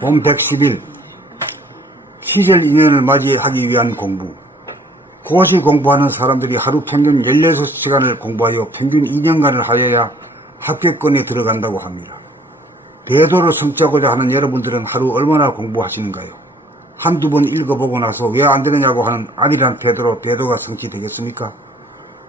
봄 110일 시절 2년을 맞이하기 위한 공부. 고시 공부하는 사람들이 하루 평균 16시간을 공부하여 평균 2년간을 하여야 합격권에 들어간다고 합니다. 대도를 성취하고자 하는 여러분들은 하루 얼마나 공부하시는가요? 한두 번 읽어보고 나서 왜 안 되느냐고 하는 안일한 태도로 대도가 성취되겠습니까?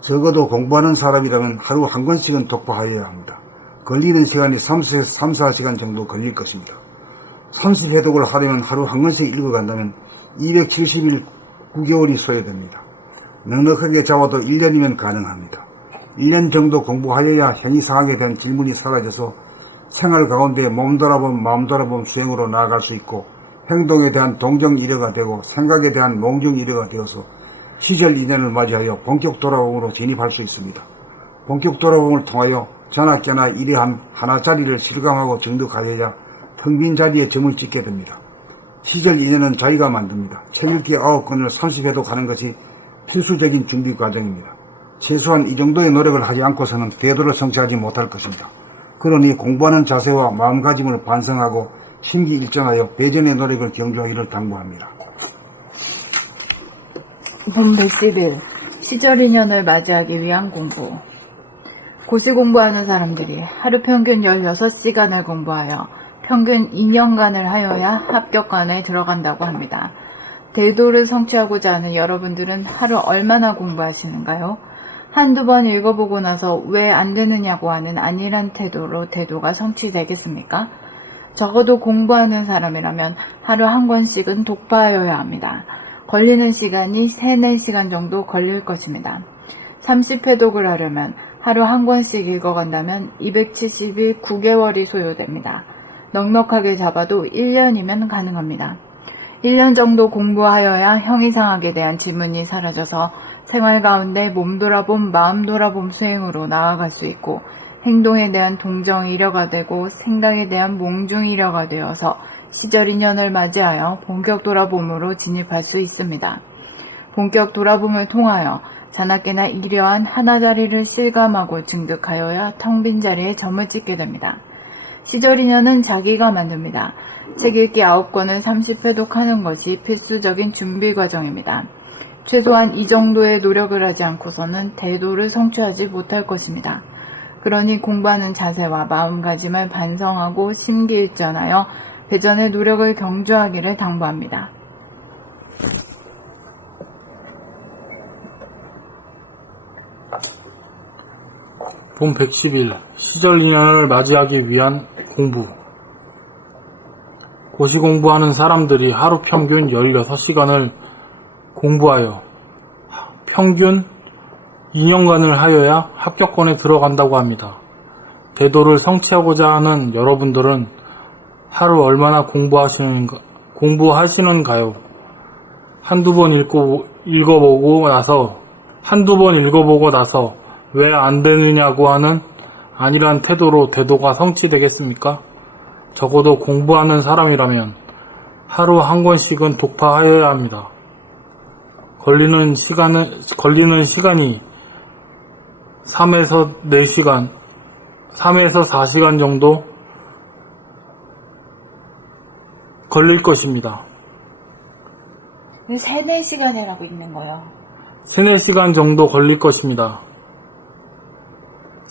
적어도 공부하는 사람이라면 하루 한 권씩은 독파하여야 합니다. 걸리는 시간이 3-4시간 정도 걸릴 것입니다. 30회독을 하려면 하루 한 권씩 읽어간다면 270일 9개월이 소요됩니다. 넉넉하게 잡아도 1년이면 가능합니다. 1년 정도 공부하여야 형이상학에 대한 질문이 사라져서 생활 가운데 몸 돌아봄 마음 돌아봄 수행으로 나아갈 수 있고 행동에 대한 동정이래가 되고 생각에 대한 몽중이래가 되어서 시절 2년을 맞이하여 본격 돌아봄으로 진입할 수 있습니다. 본격 돌아봄을 통하여 자나깨나 이러한 하나짜리를 실감하고 정득하여야 텅 빈 자리에 점을 찍게 됩니다. 시절 2년은 자기가 만듭니다. 책 읽기 9권을 30회독 하는 것이 필수적인 준비 과정입니다. 최소한 이 정도의 노력을 하지 않고서는 대도를 성취하지 못할 것입니다. 그러니 공부하는 자세와 마음가짐을 반성하고 심기일전하여 배전의 노력을 경주하기를 당부합니다. 봄 110일 시절 2년을 맞이하기 위한 공부. 고시 공부하는 사람들이 하루 평균 16시간을 공부하여 평균 2년간을 하여야 합격관에 들어간다고 합니다. 대도를 성취하고자 하는 여러분들은 하루 얼마나 공부하시는가요? 한두 번 읽어보고 나서 왜 안 되느냐고 하는 안일한 태도로 대도가 성취되겠습니까? 적어도 공부하는 사람이라면 하루 한 권씩은 독파하여야 합니다. 걸리는 시간이 3-4시간 정도 걸릴 것입니다. 30회독을 하려면 하루 한 권씩 읽어간다면 270일 9개월이 소요됩니다. 넉넉하게 잡아도 1년이면 가능합니다. 1년 정도 공부하여야 형이상학에 대한 지문이 사라져서 생활 가운데 몸 돌아봄 마음 돌아봄 수행으로 나아갈 수 있고 행동에 대한 동정이려가 되고 생각에 대한 몽중이려가 되어서 시절 2년을 맞이하여 본격 돌아봄으로 진입할 수 있습니다. 본격 돌아봄을 통하여 자나깨나 이러한 하나자리를 실감하고 증득하여야 텅 빈 자리에 점을 찍게 됩니다. 시절 2년은 자기가 만듭니다. 책 읽기 9권을 30회독 하는 것이 필수적인 준비 과정입니다. 최소한 이 정도의 노력을 하지 않고서는 대도를 성취하지 못할 것입니다. 그러니 공부하는 자세와 마음가짐을 반성하고 심기일전하여 배전의 노력을 경주하기를 당부합니다. 봄 110일 시절 2년을 맞이하기 위한 공부. 고시 공부하는 사람들이 하루 평균 16시간을 공부하여 평균 2년간을 하여야 합격권에 들어간다고 합니다. 대도를 성취하고자 하는 여러분들은 하루 얼마나 공부하시는가요? 한두 번 읽어보고 나서 왜 안 되느냐고 하는 안일한 태도로 대도가 성취되겠습니까? 적어도 공부하는 사람이라면 하루 한 권씩은 독파하여야 합니다. 걸리는 시간이 3에서 4시간 정도 걸릴 것입니다. 3-4시간이라고 있는 거요. 3-4시간 정도 걸릴 것입니다.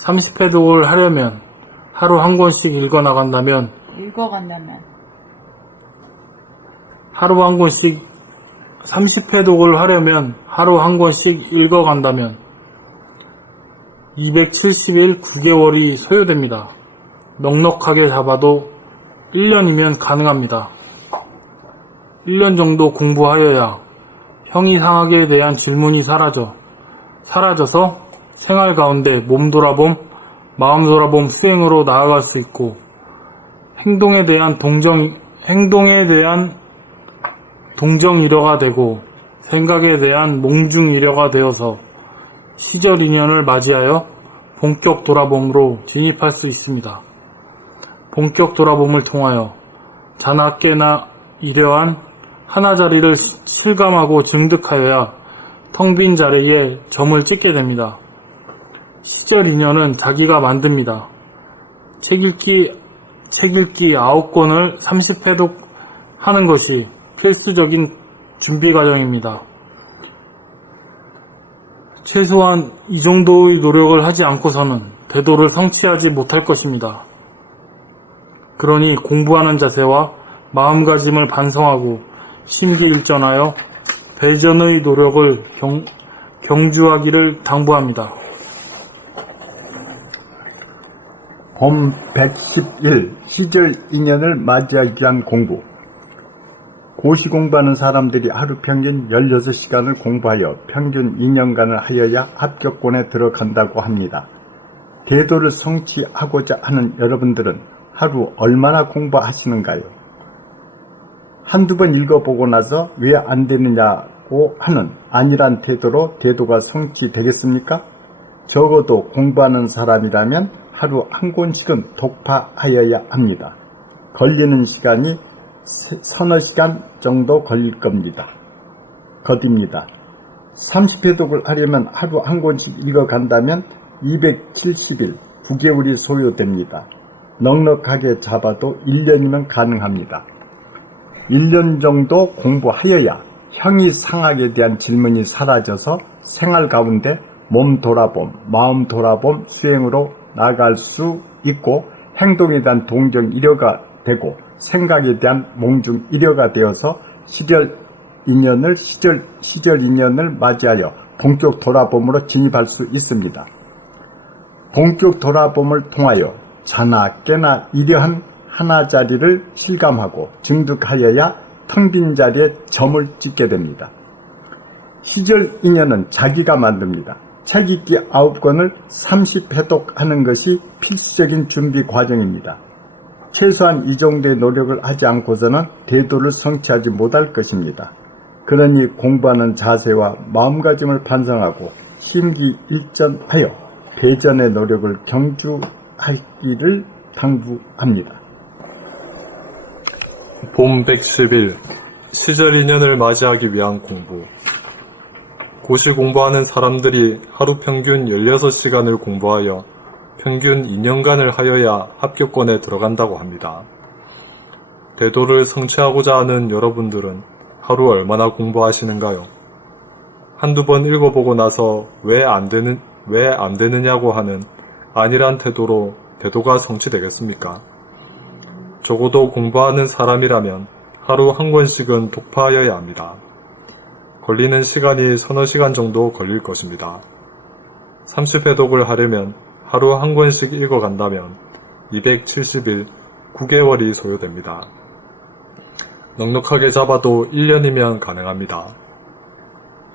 30회독을 하려면 하루 한 권씩 읽어간다면 하루 한 권씩 30회독을 하려면 하루 한 권씩 읽어간다면 270일 9개월이 소요됩니다. 넉넉하게 잡아도 1년이면 가능합니다. 1년 정도 공부하여야 형이상학에 대한 질문이 사라져서 생활 가운데 몸 돌아봄, 마음 돌아봄 수행으로 나아갈 수 있고 행동에 대한 동정이려가 되고 생각에 대한 몽중이려가 되어서 시절 2년을 맞이하여 본격 돌아봄으로 진입할 수 있습니다. 본격 돌아봄을 통하여 자나깨나 이러한 하나자리를 실감하고 증득하여야 텅 빈 자리에 점을 찍게 됩니다. 시절 2년은 자기가 만듭니다. 책 읽기 책 읽기 9권을 30회독 하는 것이 필수적인 준비 과정입니다. 최소한 이 정도의 노력을 하지 않고서는 대도를 성취하지 못할 것입니다. 그러니 공부하는 자세와 마음가짐을 반성하고 심기일전하여 배전의 노력을 경주하기를 당부합니다. 봄 111 시절 인연을 맞이하기 위한 공부. 고시 공부하는 사람들이 하루 평균 16시간을 공부하여 평균 2년간을 하여야 합격권에 들어간다고 합니다. 대도를 성취하고자 하는 여러분들은 하루 얼마나 공부하시는가요? 한두 번 읽어보고 나서 왜 안 되느냐고 하는 안일한 태도로 대도가 성취되겠습니까? 적어도 공부하는 사람이라면 하루 한 권씩은 독파하여야 합니다. 걸리는 시간이 서너 시간 정도 걸릴 겁니다. 거듭니다. 30회독을 하려면 하루 한 권씩 읽어간다면 270일, 9개월이 소요됩니다. 넉넉하게 잡아도 1년이면 가능합니다. 1년 정도 공부하여야 형이상학에 대한 질문이 사라져서 생활 가운데 몸 돌아봄, 마음 돌아봄 수행으로 나갈 수 있고 행동에 대한 동정 이려가 되고 생각에 대한 몽중 이려가 되어서 시절 인연을 맞이하여 본격 돌아봄으로 진입할 수 있습니다. 본격 돌아봄을 통하여 자나 깨나 이러한 하나자리를 실감하고 증득하여야 텅 빈 자리에 점을 찍게 됩니다. 시절 인연은 자기가 만듭니다. 책 읽기 9권을 30회독하는 것이 필수적인 준비 과정입니다. 최소한 이 정도의 노력을 하지 않고서는 대도를 성취하지 못할 것입니다. 그러니 공부하는 자세와 마음가짐을 반성하고 심기일전하여 배전의 노력을 경주하기를 당부합니다. 봄 111 시절 인연을 맞이하기 위한 공부. 고시 공부하는 사람들이 하루 평균 16시간을 공부하여 평균 2년간을 하여야 합격권에 들어간다고 합니다. 대도를 성취하고자 하는 여러분들은 하루 얼마나 공부하시는가요? 한두 번 읽어보고 나서 왜 안 되느냐고 하는 안일한 태도로 대도가 성취되겠습니까? 적어도 공부하는 사람이라면 하루 한 권씩은 독파하여야 합니다. 걸리는 시간이 서너 시간 정도 걸릴 것입니다. 30회독을 하려면 하루 한 권씩 읽어간다면 270일, 9개월이 소요됩니다. 넉넉하게 잡아도 1년이면 가능합니다.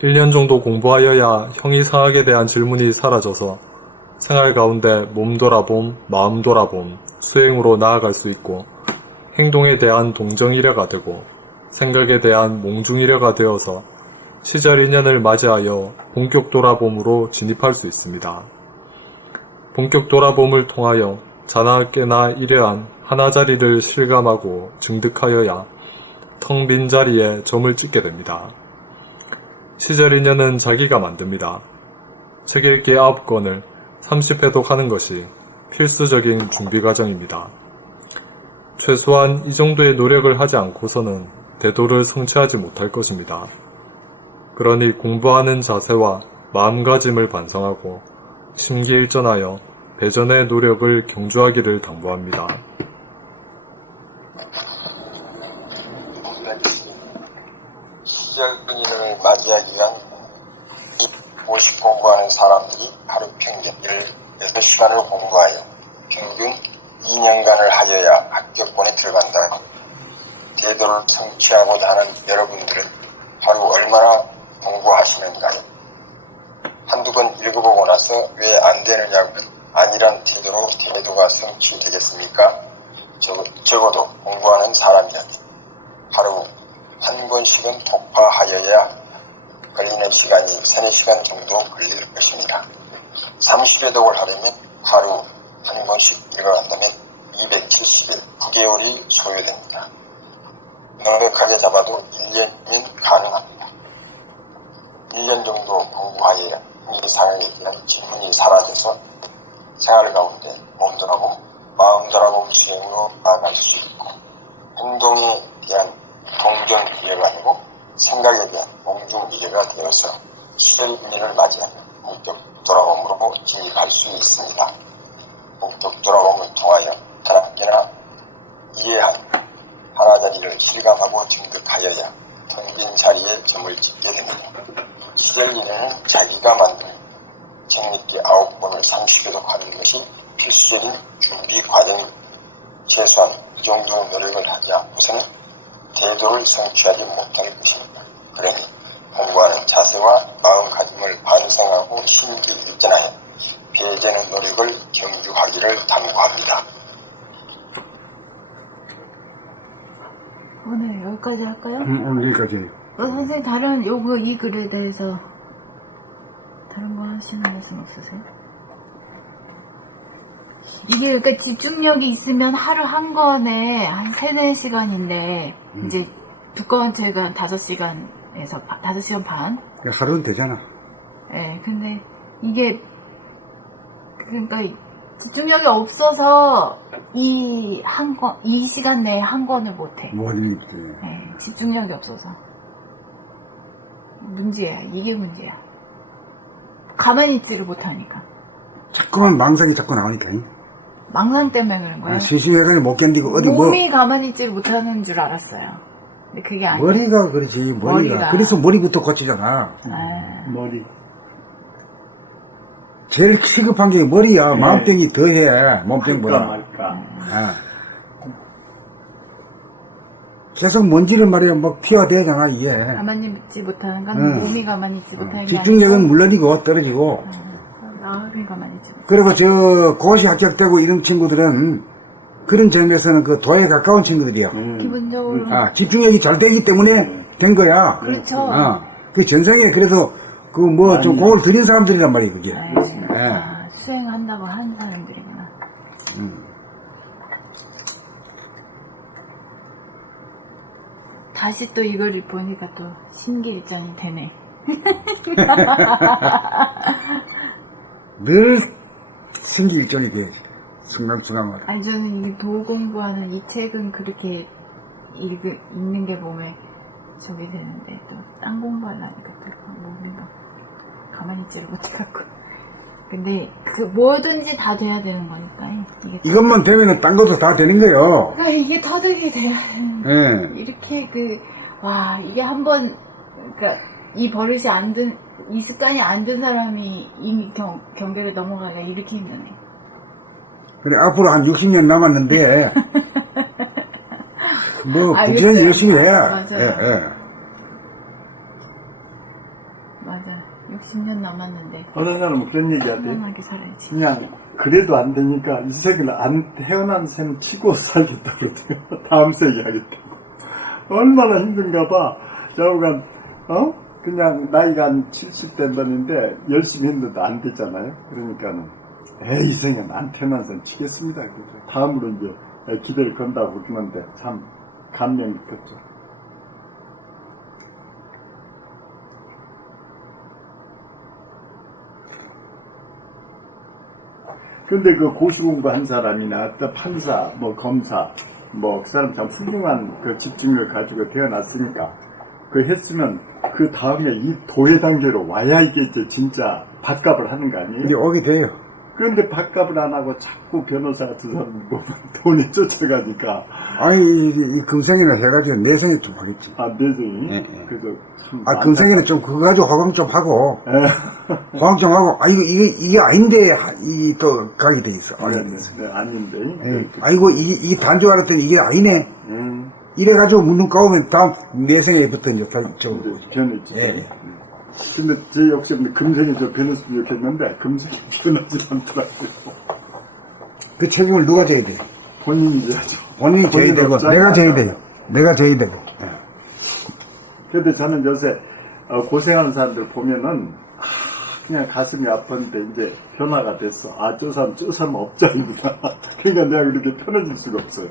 1년 정도 공부하여야 형이상학에 대한 질문이 사라져서 생활 가운데 몸 돌아봄, 마음 돌아봄, 수행으로 나아갈 수 있고 행동에 대한 동정이려가 되고 생각에 대한 몽중이려가 되어서 시절 인연을 맞이하여 본격 돌아봄으로 진입할 수 있습니다. 본격 돌아봄을 통하여 자나 깨나 이러한 하나자리를 실감하고 증득하여야 텅 빈 자리에 점을 찍게 됩니다. 시절 인연은 자기가 만듭니다. 책 읽기 9권을 30회독 하는 것이 필수적인 준비 과정입니다. 최소한 이 정도의 노력을 하지 않고서는 대도를 성취하지 못할 것입니다. 그러니 공부하는 자세와 마음가짐을 반성하고 심기일전하여 배전의 노력을 경주하기를 당부합니다. 시절 인연을 맞이하기 위한 고시 공부하는 사람들이 하루 평균 16시간을 공부하여 평균 2년간을 하여야 합격권에 들어간다. 대도를 성취하고자 하는 여러분들은 하루 얼마나 공부하시는가요? 한두 번 읽어보고 나서 왜 안 되느냐고 안일한 태도로 대도가 성취되겠습니까? 적어도 공부하는 사람이라면 하루 한 권씩은 독파하여야 걸리는 시간이 3-4시간 정도 걸릴 것입니다. 30회독을 하려면 하루 한 권씩 읽어간다면 270일, 9개월이 소요됩니다. 넉넉하게 잡아도 1년이면 가능합니다. 1년 정도 공부하여야 이 상황에 대한 질문이 사라져서 생활 가운데 몸 돌아봄, 마음 돌아봄 수행으로 나아갈 수 있고, 행동에 대한 동정 이해가 되고 생각에 대한 공중 이해가 되어서 수별 인연을 맞이하며 본격 돌아봄으로 진입할 수 있습니다. 본격 돌아봄을 통하여 하나님께나 이해한 하나자리를 실감하고 증득하여야 텅빈 자리에 점을 찍게 됩니다. 시절 인연은 자기가 만든 책읽기 9권을 30여독 하는 것이 필수적인 준비 과정입니다. 최소한 이 정도 노력을 하지 않고서는 대도를 성취하지 못할 것입니다. 그러니 공부하는 자세와 마음가짐을 반성하고 심기일전하여 배제는 노력을 경주하기를 당부합니다. 오늘 여기까지 할까요? 오늘 여기까지. 선생님 다른 이 글에 대해서 다른 거 하시는 말씀 없으세요? 이게 그러니까 집중력이 있으면 하루 한 권에 한 3-4시간인데 이제 두꺼운 책은 5시간에서 5시간 반? 하루는 되잖아. 네, 근데 이게 그러니까 집중력이 없어서 이 시간 내에 한 권을 못해. 뭐니? 네, 집중력이 없어서 문제야. 이게 문제야. 가만히 있지를 못하니까. 자꾸만 망상이 자꾸 나오니까. 망상 때문에 그런 거예요. 심심해가지고 못 견디고 어디 몸이 가만히 있지를 못하는 줄 알았어요. 근데 그게 아니에요. 머리가 그렇지, 머리가. 그래서 머리부터 고치잖아. 머리. 제일 시급한 게 머리야. 네. 마음땡이 더해. 몸땡보다. 말까. 계속 먼지를 말이야, 막 피화되잖아, 이게. 가만히 있지 못하는 건 응. 몸이 가만히 있지 못하는 게 집중력은 아니고 물론이고 떨어지고. 마음이 가만히 있지 못하는 그리고 저 고시 합격되고 이런 친구들은 그런 점에서는 그 도에 가까운 친구들이야. 기본적으로 집중력이 잘 되기 때문에 된 거야. 그렇죠. 그 전생에 그래도 그 뭐 좀 공을 들인 사람들이란 말이야, 그게. 수행한다고 한 사람들이구나. 다시 또 이걸 보니까 또 신기일전이 되네. 늘 신기일전이 돼. 순간순간. 아니 저는 이 도 공부하는 이 책은 그렇게 읽는 게 몸에 저기 되는데 또 딴 공부하려니까 또 몸이가 가만히 있지를 못해갖고. 근데 그 뭐든지 다 돼야 되는 거니까 이게 이것만 되면은 딴 것도 다 되는 거예요. 그러니까 이게 터득이 돼야 되는 이렇게 이게 한번 그러니까 이 버릇이 이 습관이 안 든 사람이 이미 경계를 넘어가기가 이렇게 힘드네. 그래, 앞으로 한 60년 남았는데, 뭐, 부지런히 열심히 해야. 맞아요. 맞아. 60년 남았는데. 어느 날은 그런 얘기 하대. 편안하게 살아야지. 그냥, 그래도 안 되니까, 이 세계는 태어난 셈 치고 살겠다고 그러더니, 다음 세계 하겠다고. 얼마나 힘든가 봐. 여러분, 그냥 나이가 한 70 된다는데, 열심히 했는데도 안 되잖아요. 그러니까는. 이 생엔 안 태어난 셈 치겠습니다. 그래서 다음으로 이제 기대를 건다고 그러는데 참 감명 깊었죠. 근데 그 고시 공부한 사람이나 또 판사, 뭐 검사, 뭐 그 사람 참 훌륭한 그 집중력을 가지고 태어났으니까 그 했으면 그 다음에 이 도의 단계로 와야 이게 이제 진짜 밥값을 하는 거 아니에요? 이제 오게 돼요. 그런데 밥값을 안 하고 자꾸 변호사 같은 사람이 돈이 쫓아가니까. 아니, 이 금생이나 해가지고 내생에 좀 하겠지. 내생이? 그래서 참. 금생에는 좀 그거 가지고 호강 좀 하고. 호강 좀 하고, 이게 아닌데, 또 가게 돼 있어. 네, 아닌데. 아이고, 이게 단 줄 알았더니 이게 아니네. 이래가지고 묻는 까오면 다음 내생에부터 이제 다 저거. 변했지. 근데 제 역시 금생이 저 변했으면 좋겠는데 금생이 변하지 않더라고요. 그 책임을 누가 져야 돼? 본인이 져야죠. 본인이 져야 되고 내가 져야 돼요. 내가 져야 되고. 근데 저는 요새 고생하는 사람들 보면은 그냥 가슴이 아픈데 이제 변화가 됐어. 저 사람 업자이구나. 그러니까 내가 그렇게 편해질 수가 없어요.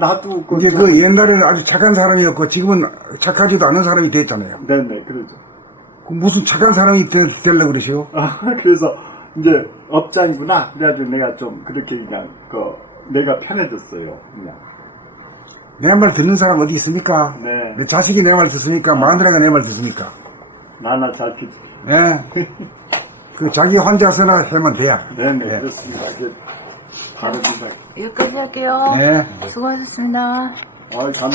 나도 이게 그 옛날에는 아주 착한 사람이었고 지금은 착하지도 않은 사람이 됐잖아요. 네네, 그러죠. 무슨 착한 사람이 되려고 그러시오? 그래서 이제 업장이구나. 그래가지고 내가 좀 그렇게 그냥 내가 편해졌어요. 그냥. 내 말 듣는 사람 어디 있습니까? 네. 내 자식이 내 말 듣습니까? 마누라가 내 말 듣습니까? 나나 자식. 예. 그 자기 혼자서나 하면 돼요. 네네 네. 그렇습니다. 바로 생각. 여기까지 할게요. 네. 수고하셨습니다. 감